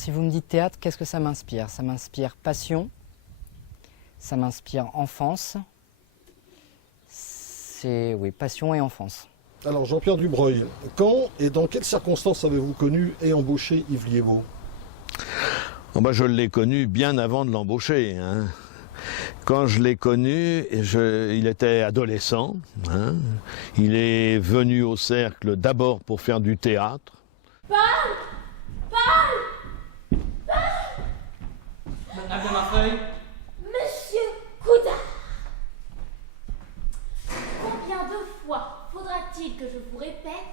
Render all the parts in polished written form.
si vous me dites théâtre, qu'est-ce que ça m'inspire? Ça m'inspire passion, ça m'inspire enfance. C'est, oui, passion et enfance. Alors Jean-Pierre Dubreuil, quand et dans quelles circonstances avez-vous connu et embauché Yves Liévaux? Oh bah, je l'ai connu bien avant de l'embaucher. Hein. Quand je l'ai connu, il était adolescent. Hein. Il est venu au cercle d'abord pour faire du théâtre. Paul! Madame de Marfeuille? Monsieur Coudard! Combien de fois faudra-t-il que je vous répète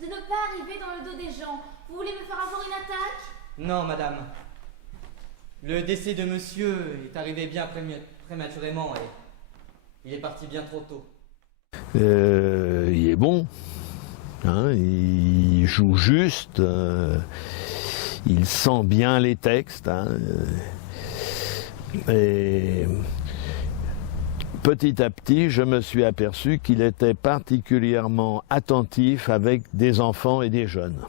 de ne pas arriver dans le dos des gens? Vous voulez me faire avoir une attaque? Non, madame. Le décès de monsieur est arrivé bien prématurément et il est parti bien trop tôt. Il est bon. Hein, il joue juste. Il sent bien les textes. Hein, et petit à petit, je me suis aperçu qu'il était particulièrement attentif avec des enfants et des jeunes.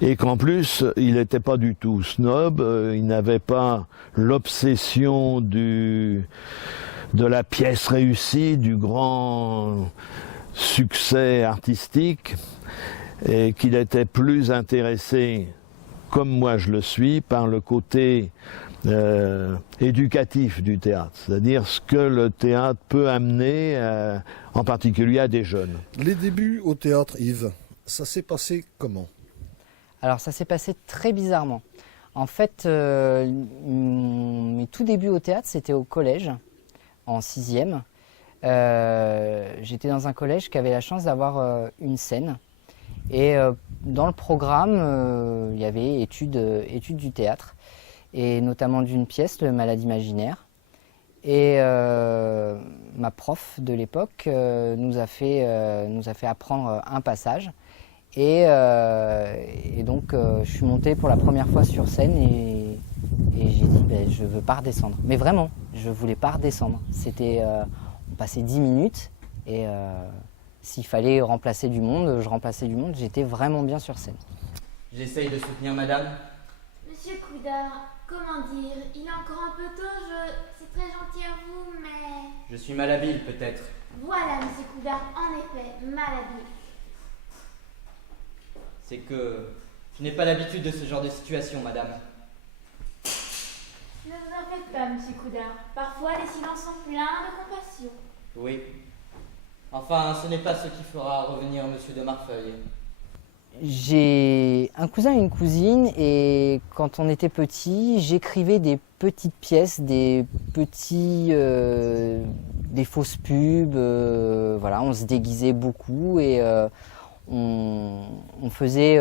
Et qu'en plus, il n'était pas du tout snob, il n'avait pas l'obsession de la pièce réussie, du grand succès artistique, et qu'il était plus intéressé, comme moi je le suis, par le côté éducatif du théâtre, c'est-à-dire ce que le théâtre peut amener, en particulier à des jeunes. Les débuts au théâtre, Yves, ça s'est passé comment? Alors ça s'est passé très bizarrement. En fait, mes tout débuts au théâtre, c'était au collège, en 6e. J'étais dans un collège qui avait la chance d'avoir une scène. Et dans le programme, il y avait études du théâtre, et notamment d'une pièce, Le Malade imaginaire. Et ma prof de l'époque nous a fait apprendre un passage. Et donc je suis monté pour la première fois sur scène et j'ai dit je veux pas redescendre. Mais vraiment, je voulais pas redescendre. C'était, on passait 10 minutes et s'il fallait remplacer du monde, je remplaçais du monde. J'étais vraiment bien sur scène. J'essaye de soutenir madame. Monsieur Coudard, comment dire? Il est encore un peu tôt, c'est très gentil à vous, mais... Je suis malhabile peut-être. Voilà, monsieur Coudard, en effet, malhabile. C'est que je n'ai pas l'habitude de ce genre de situation, madame. Ne vous en faites pas, monsieur Coudard. Parfois, les silences sont pleins de compassion. Oui. Enfin, ce n'est pas ce qui fera revenir monsieur de Marfeuille. J'ai un cousin et une cousine et quand on était petit, j'écrivais des petites pièces, des fausses pubs. Voilà, on se déguisait beaucoup et on faisait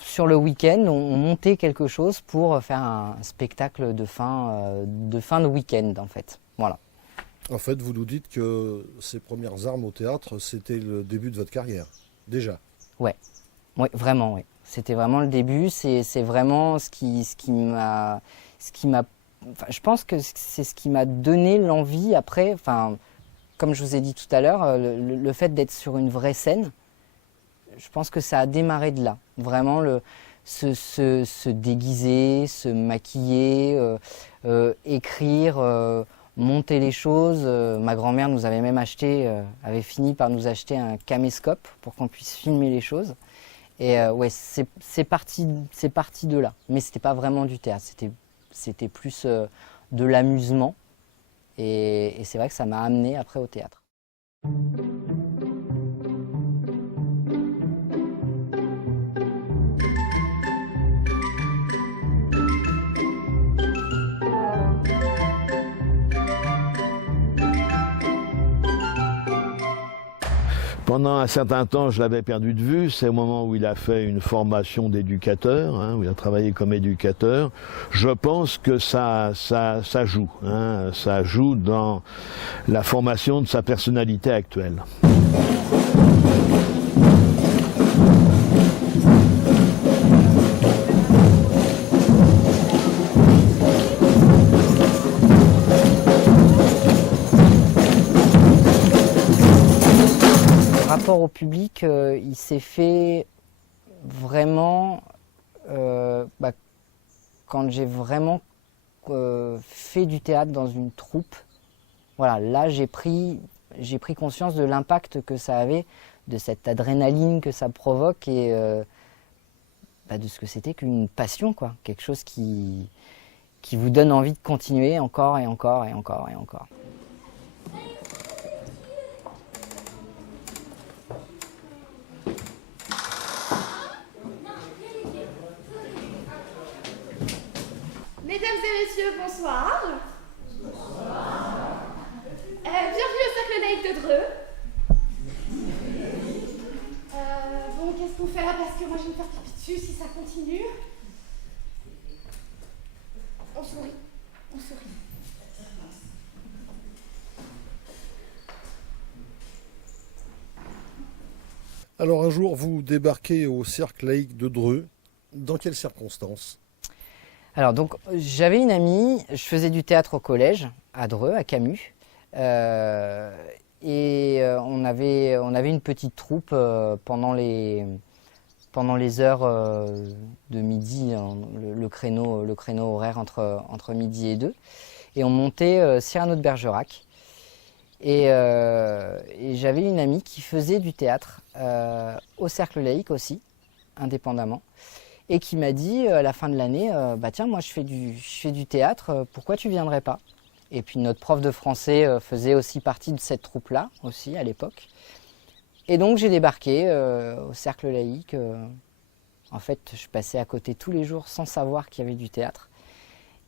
sur le week-end, on montait quelque chose pour faire un spectacle de fin de week-end en fait. Voilà. En fait, vous nous dites que ces premières armes au théâtre, c'était le début de votre carrière, déjà. Ouais, vraiment, ouais. C'était vraiment le début. C'est vraiment ce qui m'a, enfin, je pense que c'est ce qui m'a donné l'envie après. Enfin, comme je vous ai dit tout à l'heure, le fait d'être sur une vraie scène, je pense que ça a démarré de là. Vraiment, se déguiser, se maquiller, écrire, monter les choses. Ma grand-mère nous avait même avait fini par nous acheter un caméscope pour qu'on puisse filmer les choses. Et ouais, c'est parti de là. Mais c'était pas vraiment du théâtre, c'était plus de l'amusement. Et c'est vrai que ça m'a amené après au théâtre. Pendant un certain temps, je l'avais perdu de vue. C'est au moment où il a fait une formation d'éducateur, hein, où il a travaillé comme éducateur. Je pense que ça joue. Hein, ça joue dans la formation de sa personnalité actuelle. Au public, il s'est fait vraiment quand j'ai vraiment fait du théâtre dans une troupe. Voilà, là j'ai pris conscience de l'impact que ça avait, de cette adrénaline que ça provoque et de ce que c'était qu'une passion, quoi. Quelque chose qui vous donne envie de continuer encore et encore et encore et encore. Mesdames et messieurs, bonsoir. Bienvenue au Cercle Laïque de Dreux. Bon, qu'est-ce qu'on fait là? Parce que moi je vais me faire pipi dessus si ça continue. On sourit. Alors un jour, vous débarquez au Cercle Laïque de Dreux. Dans quelles circonstances? Alors donc j'avais une amie, je faisais du théâtre au collège à Dreux, à Camus, on avait une petite troupe pendant les heures de midi, le créneau horaire entre midi et 2, et on montait Cyrano de Bergerac. Et j'avais une amie qui faisait du théâtre au Cercle Laïque aussi, indépendamment. Et qui m'a dit à la fin de l'année, tiens, moi je fais du théâtre, pourquoi tu viendrais pas? Et puis notre prof de français faisait aussi partie de cette troupe-là, aussi à l'époque. Et donc j'ai débarqué au Cercle Laïque. En fait, je passais à côté tous les jours sans savoir qu'il y avait du théâtre.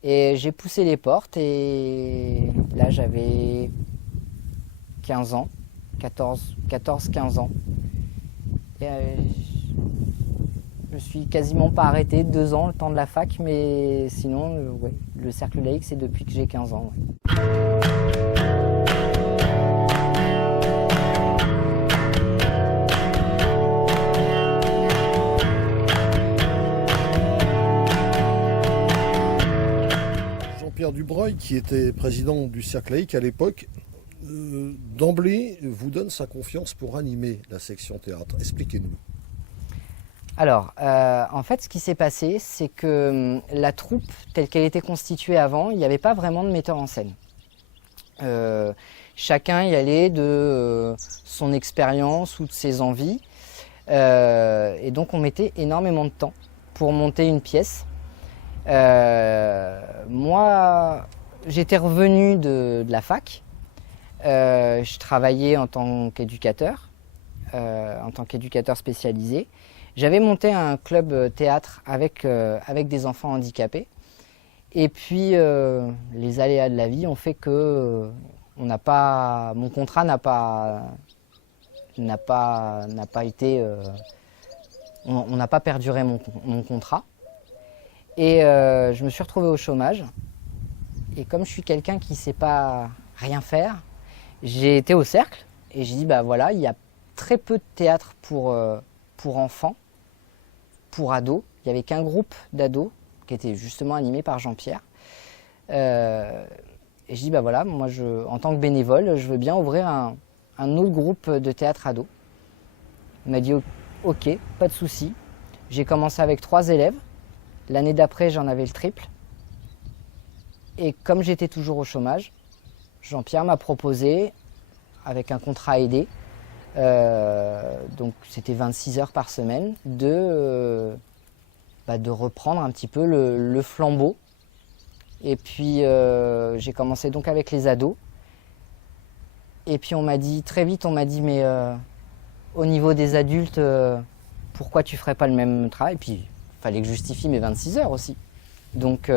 Et j'ai poussé les portes et là j'avais 15 ans, 14-15 ans. Et, je me suis quasiment pas arrêté, 2 ans, le temps de la fac, mais sinon, ouais, le Cercle Laïque, c'est depuis que j'ai 15 ans. Ouais. Jean-Pierre Dubreuil, qui était président du Cercle Laïque à l'époque, d'emblée vous donne sa confiance pour animer la section théâtre. Expliquez-nous. Alors, en fait, ce qui s'est passé, c'est que la troupe, telle qu'elle était constituée avant, il n'y avait pas vraiment de metteur en scène. Chacun y allait de son expérience ou de ses envies. Et donc, on mettait énormément de temps pour monter une pièce. Moi, j'étais revenu de la fac. Je travaillais en tant qu'éducateur spécialisé. J'avais monté un club théâtre avec des enfants handicapés. Et puis, les aléas de la vie ont fait que mon contrat n'a pas été... on n'a pas perduré mon contrat. Et je me suis retrouvé au chômage. Et comme je suis quelqu'un qui ne sait pas rien faire, j'ai été au Cercle et j'ai dit, voilà, il y a très peu de théâtre pour enfants, pour ados. Il n'y avait qu'un groupe d'ados qui était justement animé par Jean-Pierre. Et je dis, voilà, moi, en tant que bénévole, je veux bien ouvrir un autre groupe de théâtre ados. Il m'a dit, ok, pas de souci. J'ai commencé avec 3 élèves. L'année d'après, j'en avais le triple. Et comme j'étais toujours au chômage, Jean-Pierre m'a proposé, avec un contrat aidé, donc c'était 26 heures par semaine, de reprendre un petit peu le flambeau. Et puis j'ai commencé donc avec les ados. Et puis très vite on m'a dit, mais au niveau des adultes, pourquoi tu ferais pas le même travail? Et puis il fallait que je justifie mes 26 heures aussi. Donc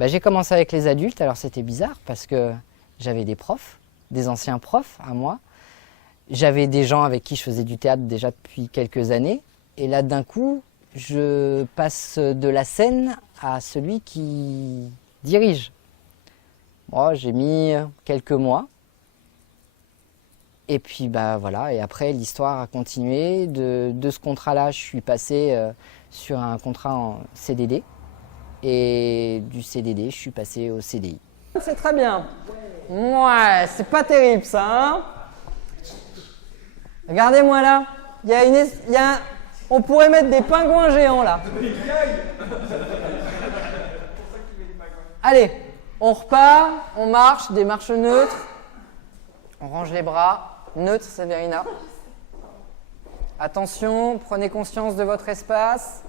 j'ai commencé avec les adultes. Alors c'était bizarre parce que j'avais des profs, des anciens profs à moi. J'avais des gens avec qui je faisais du théâtre déjà depuis quelques années. Et là, d'un coup, je passe de la scène à celui qui dirige. Moi, j'ai mis quelques mois. Et puis, voilà. Et après, l'histoire a continué. De ce contrat-là, je suis passé sur un contrat en CDD. Et du CDD, je suis passé au CDI. C'est très bien. Ouais, c'est pas terrible ça, hein? Regardez-moi là. Il y a On pourrait mettre des pingouins géants là. Allez, on repart, on marche, des marches neutres. On range les bras. Neutre, Sévérina. Attention, prenez conscience de votre espace.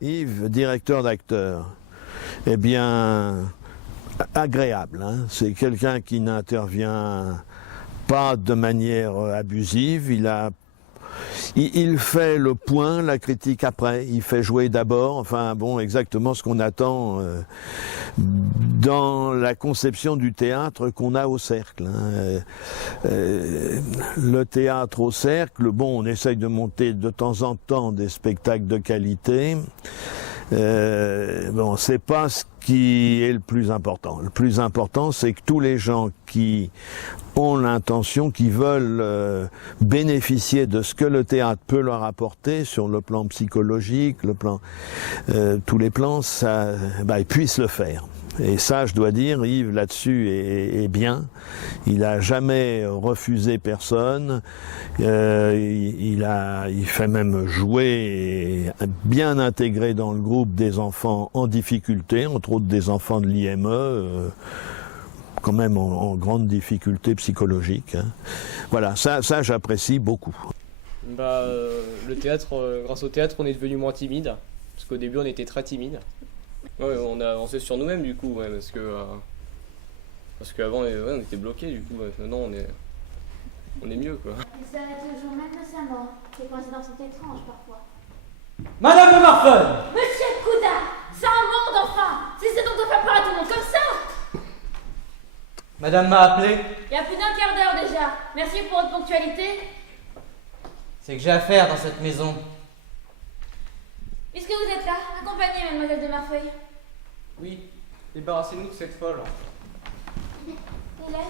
Yves, directeur d'acteur, eh bien, agréable. Hein. C'est quelqu'un qui n'intervient pas de manière abusive. Il fait le point, la critique après. Il fait jouer d'abord. Enfin, bon, exactement ce qu'on attend dans la conception du théâtre qu'on a au Cercle. Hein. Le théâtre au Cercle, bon, on essaye de monter de temps en temps des spectacles de qualité. Bon, c'est pas ce qui est le plus important. Le plus important, c'est que tous les gens qui ont l'intention, qui veulent bénéficier de ce que le théâtre peut leur apporter sur le plan psychologique, le plan, tous les plans, ça, ils puissent le faire. Et ça, je dois dire, Yves, là-dessus, est bien. Il n'a jamais refusé personne. Il fait même jouer, bien intégré dans le groupe des enfants en difficulté, entre autres des enfants de l'IME, quand même en grande difficulté psychologique. Hein. Voilà, ça j'apprécie beaucoup. Le théâtre, grâce au théâtre, on est devenu moins timide. Parce qu'au début, on était très timide. Ouais, on a avancé sur nous-mêmes du coup, ouais, parce qu'avant on était bloqués du coup, ouais. Maintenant on est mieux quoi. Il s'arrête toujours même récemment. Ces coïncidences sont étranges parfois. Madame de Marfeul! Monsieur Couda, c'est un monde enfin. C'est donc on fait peur à tout le monde comme ça. Madame m'a appelé. Il y a plus d'un quart d'heure déjà. Merci pour votre ponctualité. C'est que j'ai affaire dans cette maison. Puisque vous êtes là, accompagnez mademoiselle de Marfeuille. Oui, débarrassez-nous de cette folle. Hélène,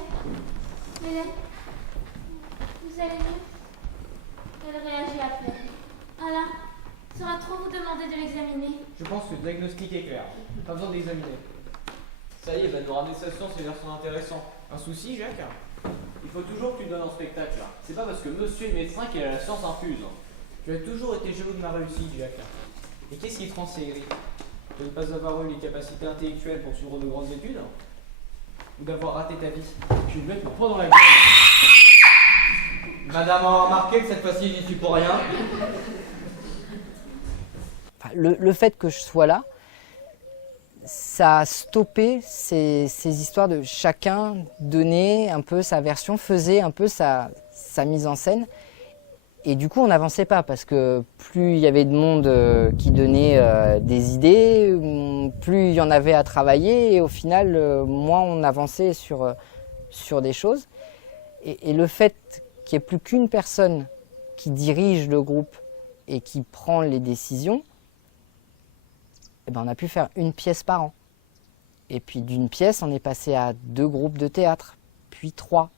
vous allez mieux? Elle réagit à peine. Alain, ça va trop vous demander de l'examiner. Je pense que le diagnostic est clair. Pas besoin d'examiner. Ça y est, va nous ramener sa science et versions intéressantes. Un souci, Jacques? Il faut toujours que tu donnes en spectacle. C'est pas parce que monsieur le médecin qu'il a la science infuse. Tu as toujours été jaloux de ma réussite, Jacques. Et qu'est-ce qui te rend si aigri? De ne pas avoir eu les capacités intellectuelles pour suivre de grandes études? Ou d'avoir raté ta vie? Je vais me mettre mon poing dans la gueule. Madame a remarqué que cette fois-ci, je n'y suis pour rien. Enfin, le fait que je sois là, ça a stoppé ces histoires de chacun donner un peu sa version, faisait un peu sa mise en scène. Et du coup, on n'avançait pas parce que plus il y avait de monde qui donnait des idées, plus il y en avait à travailler et au final, moins on avançait sur des choses. Et le fait qu'il n'y ait plus qu'une personne qui dirige le groupe et qui prend les décisions, eh ben, on a pu faire une pièce par an. Et puis d'une pièce, on est passé à 2 groupes de théâtre, puis 3.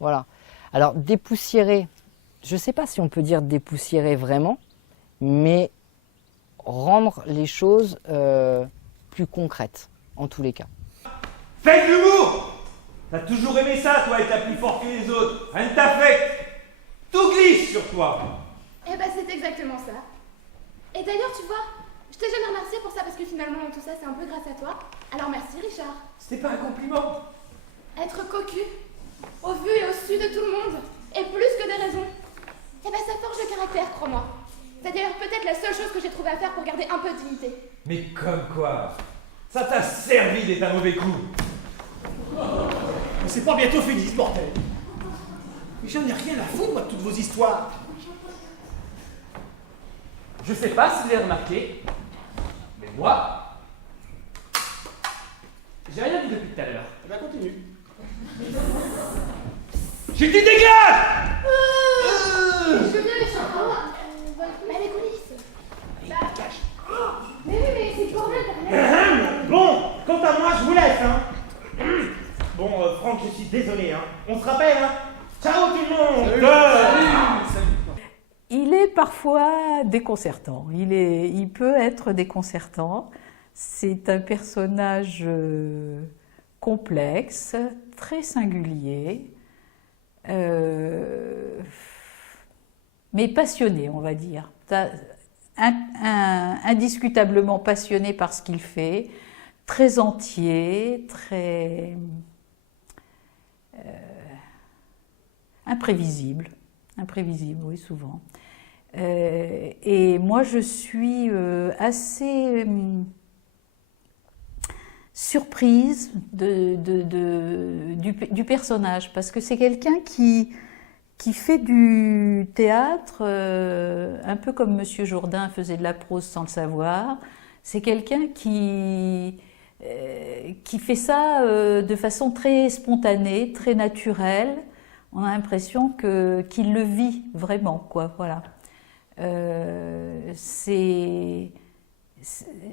Voilà. Alors dépoussiérer, je ne sais pas si on peut dire dépoussiérer vraiment, mais rendre les choses plus concrètes, en tous les cas. Fais de l'humour! T'as toujours aimé ça, toi, être la plus forte que les autres. Rien ne t'affecte. Tout glisse sur toi. Eh ben c'est exactement ça. Et d'ailleurs, tu vois, je t'ai jamais remercié pour ça parce que finalement tout ça c'est un peu grâce à toi. Alors merci Richard. C'était pas un compliment. Être cocu, au vu et au su de tout le monde, et plus que des raisons. Eh ben ça forge le caractère, crois-moi. C'est d'ailleurs peut-être la seule chose que j'ai trouvé à faire pour garder un peu de dignité. Mais comme quoi? Ça t'a servi d'être un mauvais coup. Mais c'est pas bientôt fini, ce bordel. Mais j'en ai rien à foutre, moi, de toutes vos histoires. Je sais pas si vous avez remarqué, mais moi, j'ai rien vu depuis tout à l'heure. Eh ben continue. J'ai dit dégage! Je suis bien Richard. Mais les coulisses. Mais oui, mais c'est le bordel derrière. Bon, quant à moi, je vous laisse, hein. Bon, Franck, je suis désolé, hein. On se rappelle, hein. Ciao tout le monde. Salut. Il est parfois déconcertant. Il peut être déconcertant. C'est un personnage complexe, très singulier, mais passionné, on va dire. Indiscutablement passionné par ce qu'il fait, très entier, très imprévisible, oui, souvent. Et moi, je suis assez surprise du personnage, parce que c'est quelqu'un qui fait du théâtre un peu comme Monsieur Jourdain faisait de la prose sans le savoir. C'est quelqu'un qui fait ça de façon très spontanée, très naturelle. On a l'impression qu'il le vit vraiment, quoi, voilà.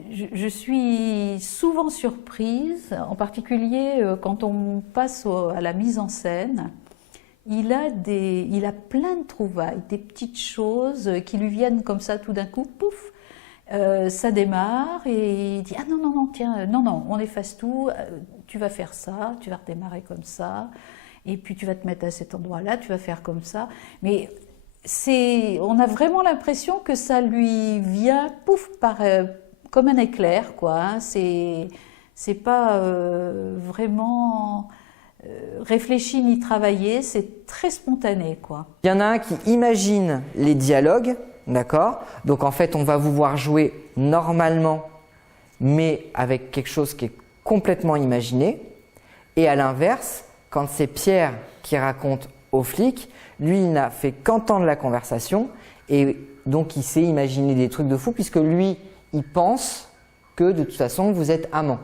Je suis souvent surprise, en particulier quand on passe à la mise en scène. Il a plein de trouvailles, des petites choses qui lui viennent comme ça tout d'un coup, pouf, ça démarre et il dit « Ah non, non, non, tiens, non, on efface tout, tu vas faire ça, tu vas redémarrer comme ça, et puis tu vas te mettre à cet endroit-là, tu vas faire comme ça. » Mais on a vraiment l'impression que ça lui vient, pouf, comme un éclair, quoi. Hein. C'est pas vraiment réfléchi ni travaillé, c'est très spontané, quoi. Il y en a un qui imagine les dialogues, d'accord? Donc en fait, on va vous voir jouer normalement, mais avec quelque chose qui est complètement imaginé. Et à l'inverse, quand c'est Pierre qui raconte au flic, lui, il n'a fait qu'entendre la conversation et donc il s'est imaginé des trucs de fou puisque lui, il pense que de toute façon, vous êtes amants.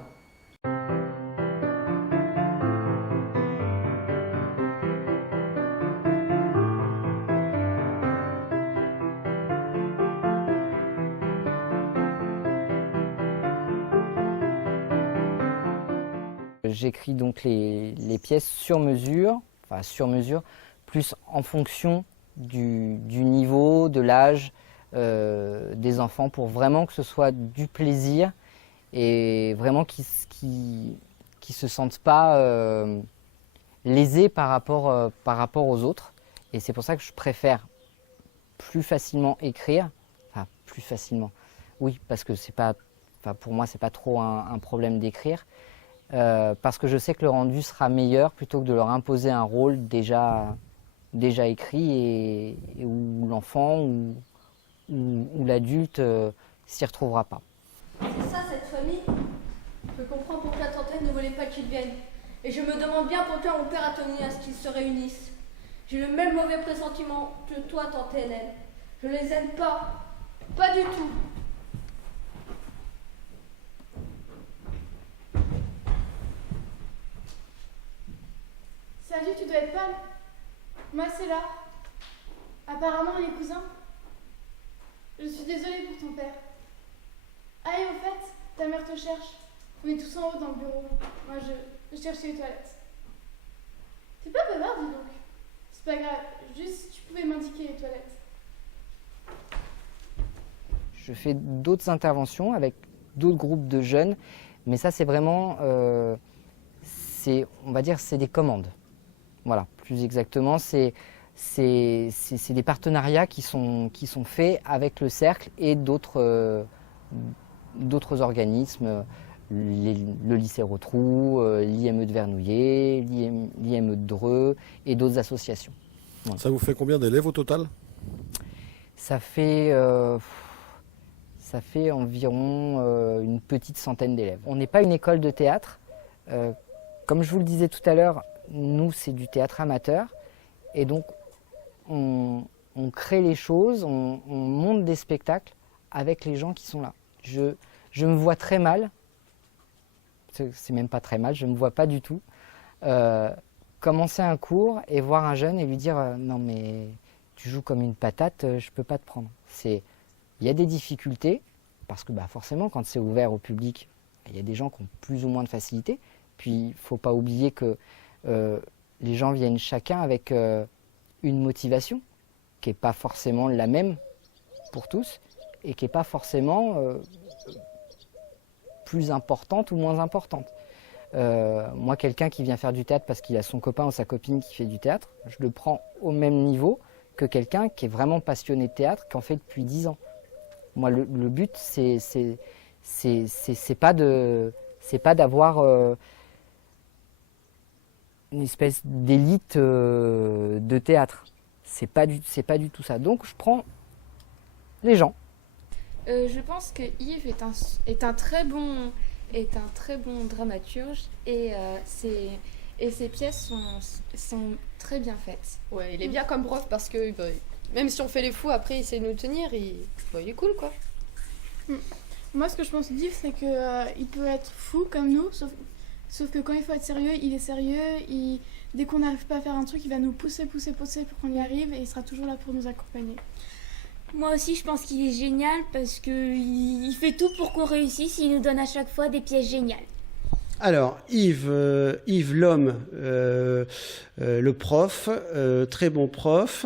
J'écris donc les pièces sur mesure, enfin sur mesure, plus en fonction du niveau, de l'âge des enfants, pour vraiment que ce soit du plaisir et vraiment qu'ils se sentent pas lésés par rapport aux autres. Et c'est pour ça que je préfère plus facilement écrire, enfin plus facilement, oui, parce que c'est pas, enfin pour moi c'est pas trop un problème d'écrire. Parce que je sais que le rendu sera meilleur plutôt que de leur imposer un rôle déjà écrit et où l'enfant ou l'adulte s'y retrouvera pas. C'est ça, cette famille. Je comprends pourquoi tante Hélène ne voulait pas qu'ils viennent. Et je me demande bien pourquoi mon père a tenu à ce qu'ils se réunissent. J'ai le même mauvais pressentiment que toi, tante Hélène. Je les aime pas. Pas du tout. Salut, tu dois être pâle. Moi, c'est là. Apparemment, les cousins. Je suis désolée pour ton père. Ah, et au fait, ta mère te cherche. On est tous en haut dans le bureau. Moi, je cherche les toilettes. T'es pas bavard, dis donc. C'est pas grave, juste si tu pouvais m'indiquer les toilettes. Je fais d'autres interventions avec d'autres groupes de jeunes, mais ça, c'est vraiment, on va dire, c'est des commandes. Voilà, plus exactement, c'est des partenariats qui sont faits avec le Cercle et d'autres organismes, le lycée Rotrou, l'IME de Vernouillet, l'IME de Dreux et d'autres associations. Voilà. Ça vous fait combien d'élèves au total? Ça fait environ une petite centaine d'élèves. On n'est pas une école de théâtre. Comme je vous le disais tout à l'heure, nous, c'est du théâtre amateur. Et donc, on crée les choses, on monte des spectacles avec les gens qui sont là. Je me vois très mal, c'est même pas très mal, je ne me vois pas du tout, commencer un cours et voir un jeune et lui dire « Non mais tu joues comme une patate, je ne peux pas te prendre ». Il y a des difficultés, parce que forcément, quand c'est ouvert au public, il y a des gens qui ont plus ou moins de facilité. Puis, il ne faut pas oublier que les gens viennent chacun avec une motivation qui n'est pas forcément la même pour tous et qui n'est pas forcément plus importante ou moins importante. Moi, quelqu'un qui vient faire du théâtre parce qu'il a son copain ou sa copine qui fait du théâtre, je le prends au même niveau que quelqu'un qui est vraiment passionné de théâtre, qui en fait depuis 10 ans. Moi, le but, c'est pas d'avoir une espèce d'élite de théâtre. C'est pas du tout ça. Donc, je prends les gens. Je pense que Yves est un très bon dramaturge et ses pièces sont très bien faites. Ouais, il est bien comme prof parce que même si on fait les fous, après il sait nous tenir, il est cool quoi. Moi, ce que je pense d'Yves, c'est qu'il peut être fou comme nous, sauf que quand il faut être sérieux, il est sérieux. Dès qu'on n'arrive pas à faire un truc, il va nous pousser pour qu'on y arrive et il sera toujours là pour nous accompagner. Moi aussi, je pense qu'il est génial parce qu'il fait tout pour qu'on réussisse. Il nous donne à chaque fois des pièces géniales. Alors, Yves l'homme, le prof, très bon prof.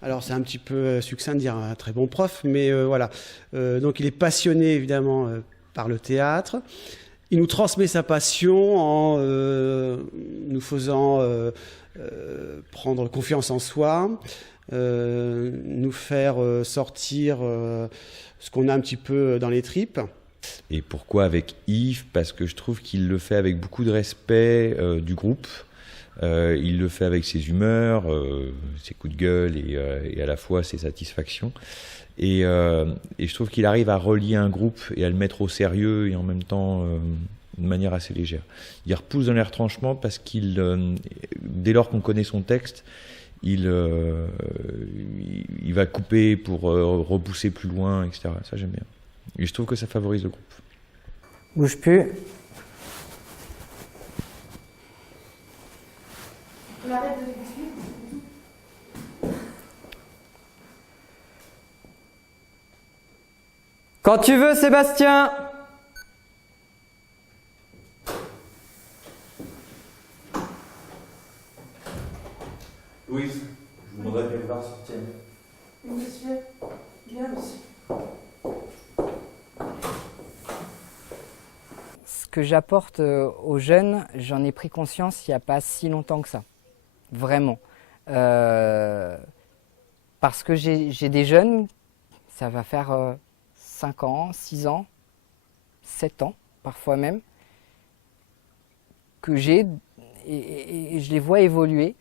Alors, c'est un petit peu succinct de dire un très bon prof, mais voilà. Donc, il est passionné, évidemment, par le théâtre. Il nous transmet sa passion en nous faisant prendre confiance en soi, nous faire sortir ce qu'on a un petit peu dans les tripes. Et pourquoi avec Yves? Parce que je trouve qu'il le fait avec beaucoup de respect du groupe. Il le fait avec ses humeurs, ses coups de gueule et à la fois ses satisfactions. Et je trouve qu'il arrive à relier un groupe et à le mettre au sérieux et en même temps de manière assez légère. Il repousse dans les retranchements parce dès lors qu'on connaît son texte, il va couper pour repousser plus loin, etc. Ça, j'aime bien. Et je trouve que ça favorise le groupe. Bouge plus. On arrête de l'expliquer. Quand tu veux, Sébastien. Louise, je vous demanderai de venir voir sortir. Monsieur, bien monsieur. Ce que j'apporte aux jeunes, j'en ai pris conscience il n'y a pas si longtemps que ça. Vraiment. Parce que j'ai des jeunes, ça va faire 5 ans, 6 ans, 7 ans, parfois même, que j'ai, et je les vois évoluer.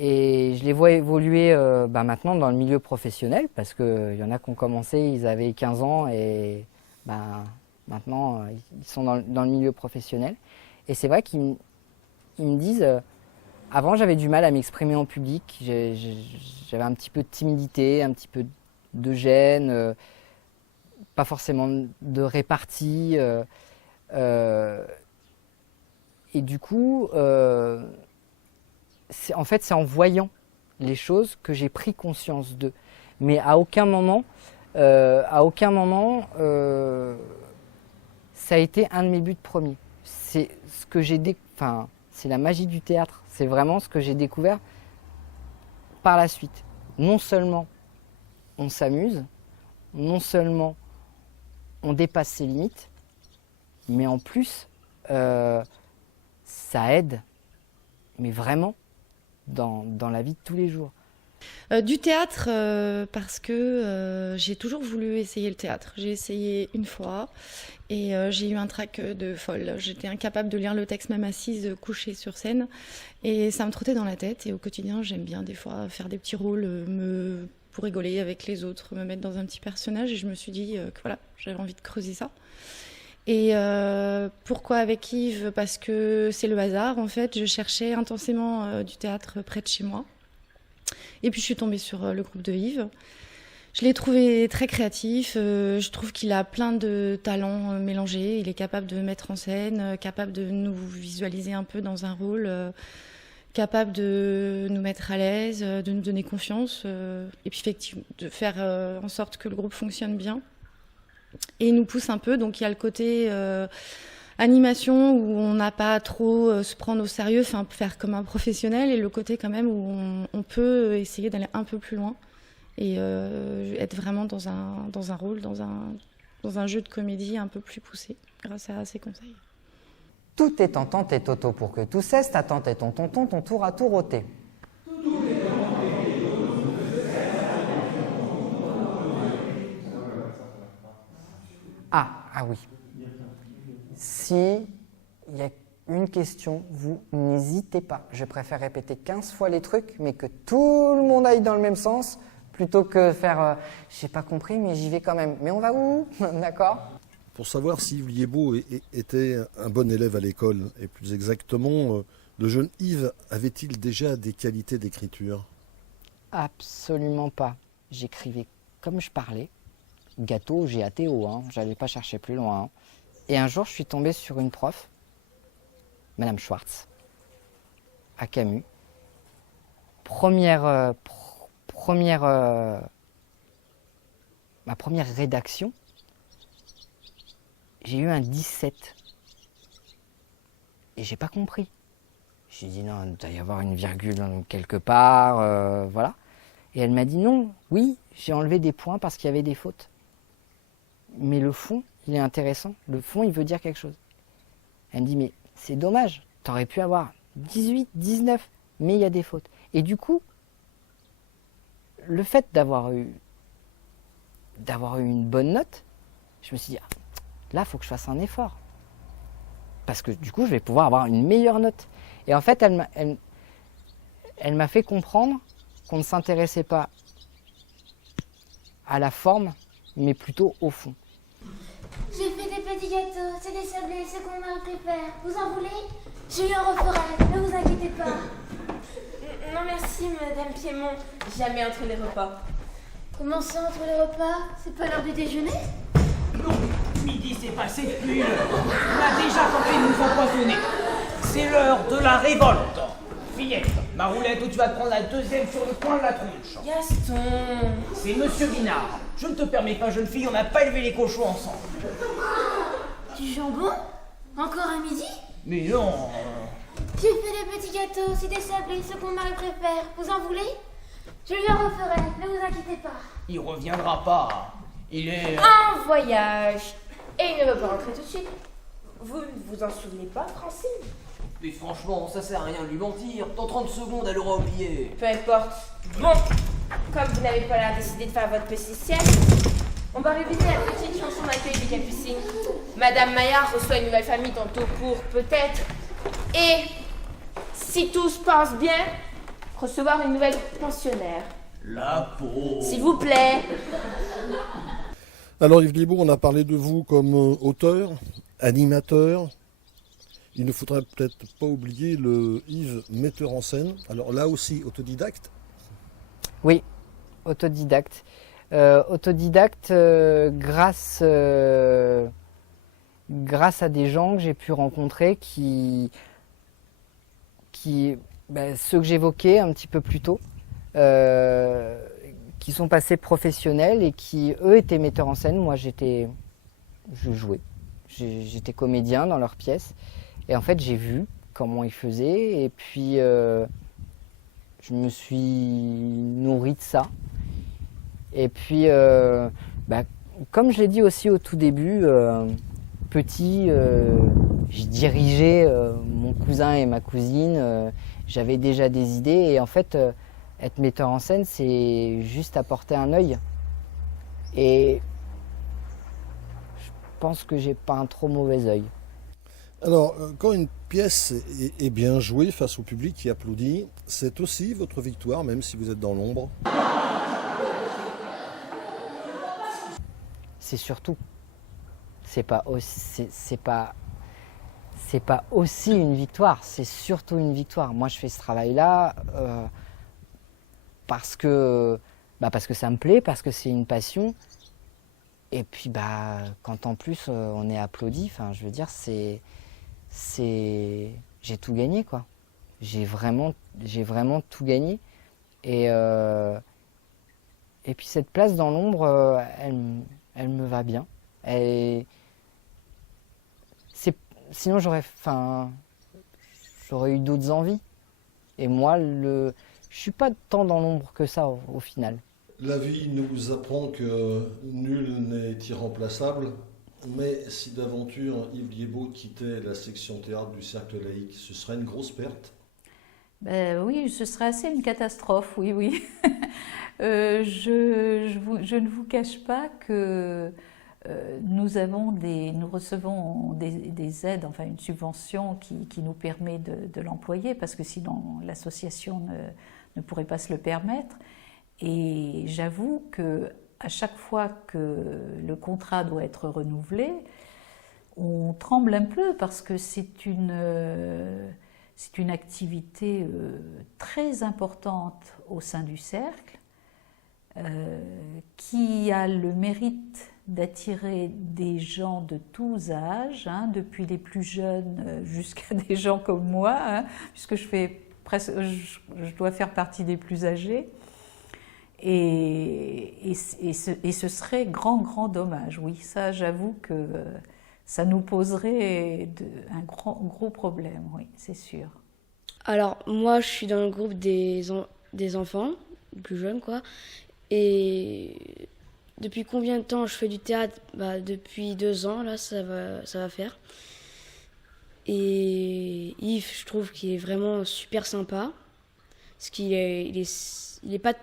Et je les vois évoluer maintenant dans le milieu professionnel, parce qu'il y en a qui ont commencé, ils avaient 15 ans, et maintenant ils sont dans le milieu professionnel. Et c'est vrai qu'ils me disent, avant j'avais du mal à m'exprimer en public, j'avais un petit peu de timidité, un petit peu de gêne, pas forcément de répartie. Et du coup, en fait, c'est en voyant les choses que j'ai pris conscience d'eux. Mais à aucun moment, ça a été un de mes buts premiers. C'est ce que c'est la magie du théâtre. C'est vraiment ce que j'ai découvert par la suite. Non seulement on s'amuse, non seulement on dépasse ses limites, mais en plus, ça aide, mais vraiment, dans la vie de tous les jours. Du théâtre, parce que j'ai toujours voulu essayer le théâtre. J'ai essayé une fois et j'ai eu un trac de folle. J'étais incapable de lire le texte, même assise, couchée sur scène. Et ça me trottait dans la tête. Et au quotidien, j'aime bien des fois faire des petits rôles, pour rigoler avec les autres, me mettre dans un petit personnage. Et je me suis dit que voilà, j'avais envie de creuser ça. Et pourquoi avec Yves? Parce que c'est le hasard, en fait. Je cherchais intensément du théâtre près de chez moi. Et puis je suis tombée sur le groupe de Yves. Je l'ai trouvé très créatif. Je trouve qu'il a plein de talents mélangés. Il est capable de mettre en scène, capable de nous visualiser un peu dans un rôle, capable de nous mettre à l'aise, de nous donner confiance. Et puis effectivement, de faire en sorte que le groupe fonctionne bien. Et il nous pousse un peu, donc il y a le côté animation où on n'a pas trop se prendre au sérieux, faire comme un professionnel, et le côté quand même où on peut essayer d'aller un peu plus loin et être vraiment dans un rôle, dans dans un jeu de comédie un peu plus poussé, grâce à ses conseils. Tout est en tante et toto pour que tout cesse, ta tante et ton tonton, ton tour à tour ôté. Ah oui. Si il y a une question, vous n'hésitez pas. Je préfère répéter 15 fois les trucs, mais que tout le monde aille dans le même sens, plutôt que faire j'ai pas compris, mais j'y vais quand même. Mais on va où? D'accord? Pour savoir si Yves Liébaud était un bon élève à l'école, et plus exactement, le jeune Yves avait-il déjà des qualités d'écriture? Absolument pas. J'écrivais comme je parlais. Gâteau, G-A-T-O, hein. J'allais pas chercher plus loin. Hein. Et un jour, je suis tombé sur une prof, Madame Schwartz, à Camus. Ma première rédaction, j'ai eu un 17. Et j'ai pas compris. J'ai dit non, il doit y avoir une virgule quelque part, voilà. Et elle m'a dit non, oui, j'ai enlevé des points parce qu'il y avait des fautes. Mais le fond, il est intéressant. Le fond, il veut dire quelque chose. Elle me dit mais c'est dommage, t'aurais pu avoir 18, 19, mais il y a des fautes. Et du coup, le fait d'avoir eu une bonne note, je me suis dit, là, il faut que je fasse un effort. Parce que du coup, je vais pouvoir avoir une meilleure note. Et en fait, elle m'a fait comprendre qu'on ne s'intéressait pas à la forme, mais plutôt au fond. J'ai fait des petits gâteaux, c'est des sablés, ce qu'on m'a appris faire. Vous en voulez? Je lui en referai, ne vous inquiétez pas. Non merci, Madame Piémont. Jamais entre les repas. Comment ça, entre les repas? C'est pas l'heure du déjeuner? Non, midi c'est passé depuis l'heure. On a déjà tenté de nous empoisonner. C'est l'heure de la révolte. Fillette, ma roulette où tu vas te prendre la deuxième sur le coin de la tronche. Gaston. C'est Monsieur Guinard. Je ne te permets pas, jeune fille, on n'a pas élevé les cochons ensemble. Du jambon? Encore à midi? Mais non. J'ai fait des petits gâteaux, c'est des sablés, ce qu'on Marie préfère. Vous en voulez? Je lui en referai, ne vous inquiétez pas. Il reviendra pas. Il est... En voyage. Et il ne veut pas rentrer tout de suite. Vous ne vous en souvenez pas, Francine? Mais franchement, ça sert à rien de lui mentir. Dans 30 secondes, elle aura oublié. Peu importe. Bon, comme vous n'avez pas l'air décidé de faire votre petit sieste, on va réviser la petite chanson d'accueil des Capucines. Madame Maillard reçoit une nouvelle famille tantôt pour, peut-être, et, si tout se passe bien, recevoir une nouvelle pensionnaire. La peau. S'il vous plaît. Alors Yves Liébaud, on a parlé de vous comme auteur, animateur. Il ne faudrait peut-être pas oublier le Yves metteur en scène. Alors là aussi, autodidacte? Oui, autodidacte. Autodidacte grâce à des gens que j'ai pu rencontrer qui ceux que j'évoquais un petit peu plus tôt, qui sont passés professionnels et qui, eux, étaient metteurs en scène. Moi, je jouais. J'étais comédien dans leurs pièces. Et en fait, j'ai vu comment ils faisaient. Et puis, je me suis nourri de ça. Et puis, comme je l'ai dit aussi au tout début, petit, je dirigeais mon cousin et ma cousine. J'avais déjà des idées. Et en fait, être metteur en scène, c'est juste apporter un œil. Et je pense que j'ai pas un trop mauvais œil. Alors, quand une pièce est bien jouée face au public qui applaudit, c'est aussi votre victoire, même si vous êtes dans l'ombre. C'est surtout. C'est pas aussi une victoire, c'est surtout une victoire. Moi, je fais ce travail-là parce que ça me plaît, parce que c'est une passion. Et puis, quand en plus on est applaudi, je veux dire, j'ai tout gagné, quoi. J'ai vraiment tout gagné. Et puis cette place dans l'ombre, elle me va bien. Sinon j'aurais eu d'autres envies. Et moi, je suis pas tant dans l'ombre que ça au final. La vie nous apprend que nul n'est irremplaçable, mais si d'aventure Yves Liébaud quittait la section théâtre du Cercle laïque, ce serait une grosse perte? Ben oui, ce serait assez une catastrophe, oui, oui. Je ne vous cache pas que nous recevons des aides, enfin une subvention qui nous permet de l'employer, parce que sinon l'association ne pourrait pas se le permettre. Et j'avoue que à chaque fois que le contrat doit être renouvelé, on tremble un peu parce que c'est une activité très importante au sein du cercle, qui a le mérite d'attirer des gens de tous âges, hein, depuis les plus jeunes jusqu'à des gens comme moi, hein, puisque je dois faire partie des plus âgés. Et ce serait grand dommage, oui, ça j'avoue que ça nous poserait un gros problème, oui, c'est sûr. Alors moi je suis dans le groupe des enfants, plus jeunes quoi, et depuis combien de temps je fais du théâtre? Depuis 2 ans, là ça va faire. Et Yves, je trouve qu'il est vraiment super sympa, parce qu'il est pas...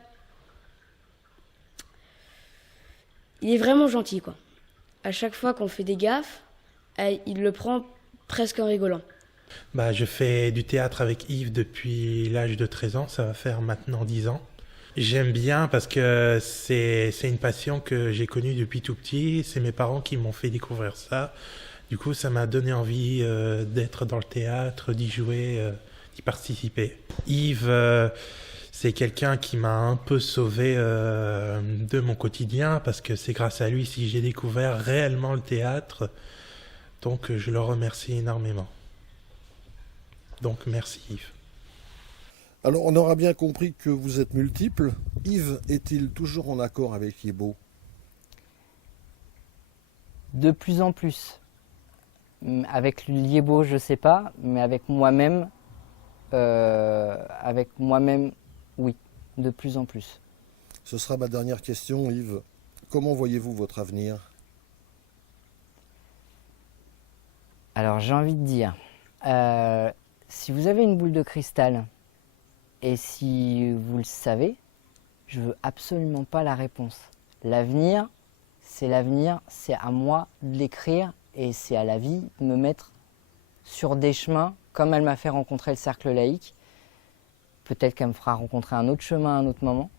Il est vraiment gentil, quoi. À chaque fois qu'on fait des gaffes, il le prend presque en rigolant. Je fais du théâtre avec Yves depuis l'âge de 13 ans, ça va faire maintenant 10 ans. J'aime bien parce que c'est une passion que j'ai connue depuis tout petit, c'est mes parents qui m'ont fait découvrir ça. Du coup, ça m'a donné envie d'être dans le théâtre, d'y jouer, d'y participer. Yves... c'est quelqu'un qui m'a un peu sauvé de mon quotidien, parce que c'est grâce à lui si j'ai découvert réellement le théâtre. Donc je le remercie énormément. Donc merci Yves. Alors on aura bien compris que vous êtes multiples. Yves est-il toujours en accord avec Liébaud? De plus en plus. Avec Liébaud, je sais pas, mais avec moi-même, oui, de plus en plus. Ce sera ma dernière question, Yves. Comment voyez-vous votre avenir? Alors j'ai envie de dire, si vous avez une boule de cristal, et si vous le savez, je veux absolument pas la réponse. L'avenir, c'est à moi de l'écrire, et c'est à la vie de me mettre sur des chemins, comme elle m'a fait rencontrer le Cercle laïque. Peut-être qu'elle me fera rencontrer un autre chemin à un autre moment.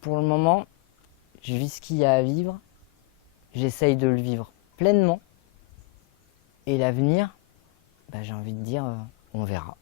Pour le moment, je vis ce qu'il y a à vivre. J'essaye de le vivre pleinement. Et l'avenir, j'ai envie de dire, on verra.